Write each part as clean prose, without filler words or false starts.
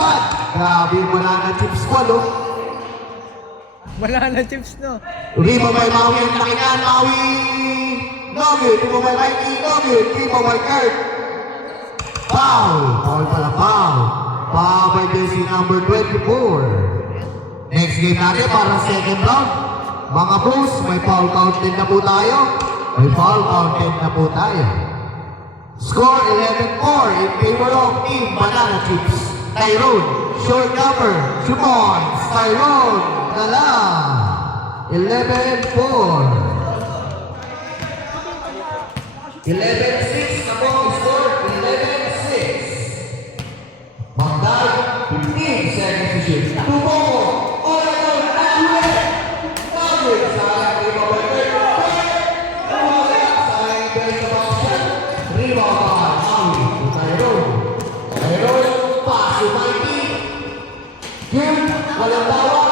squad. Grabe yung banana chip squad, oh. Wala na chips, no? Rebound by Maui ang laki niyan. Maui. Nugget. Rebound by Mikey. Nugget. Rebound by Kurt. Foul. Foul pala, foul. Foul by jersey number 24. Next game natin para second round. Mga bros, may foul count din na po tayo. May foul count din na po tayo. Score 11-4 in favor of Team Banana Chips. Tyrone, short number, 2 points. Tyrone, Dala. 11-4. 11-6 na po ang score. 11-6. Magdal, 15 seconds to shoot. 2 more. All around, Nugget. Nugget, sayang rebound by Kurt. Sayang base of action. Rebound by Maui to Tyrone. Tyrone, pass to Mikey. Kim, walang tawa.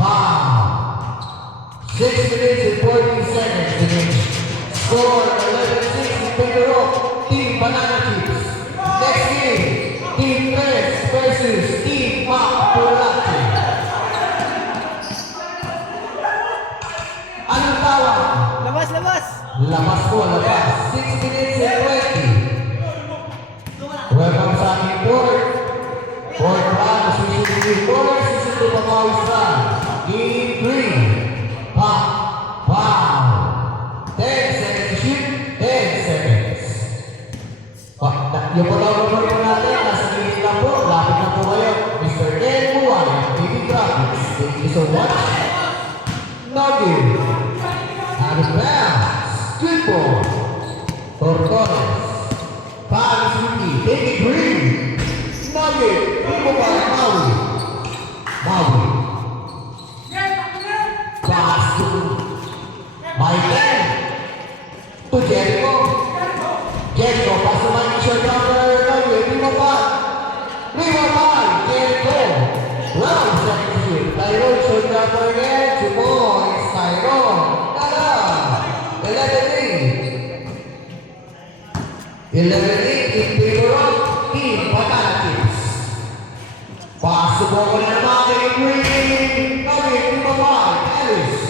Wow. 6 minutes and 14 seconds to finish. Score 11-6 in favor of Team Banana Chips. Next game, Team Tres versus Team Mac Pulachi. Anong tawa? Labas, labas! Labas po, labas. 6 minutes and 20. Welcome sa ating court. Court round, switching to court, season to Pamawis round. Game 3. Pop, wow. 10 seconds to shoot, 10 seconds. Yung photographer po natin, nasa gilid lang po, lapit na po kayo. Mr. Ken Buwan, TV Graphics. Thank you so much. Nugget. Out of bounds. Good ball. Tortones. Paris Ricky. Take it green. Nugget. People by Maui. Maui. Pass to Michael. To Jericho. Jericho. Pass to Mikey. Short number. Nugget. People by. Jericho. Round second shoot. Tyrone. Short number again. 2 points. Tyrone. 11-8 in favor of Team Banana Chips. Pass the ball na naman kay Green. Nugget, Rebound by Ellis.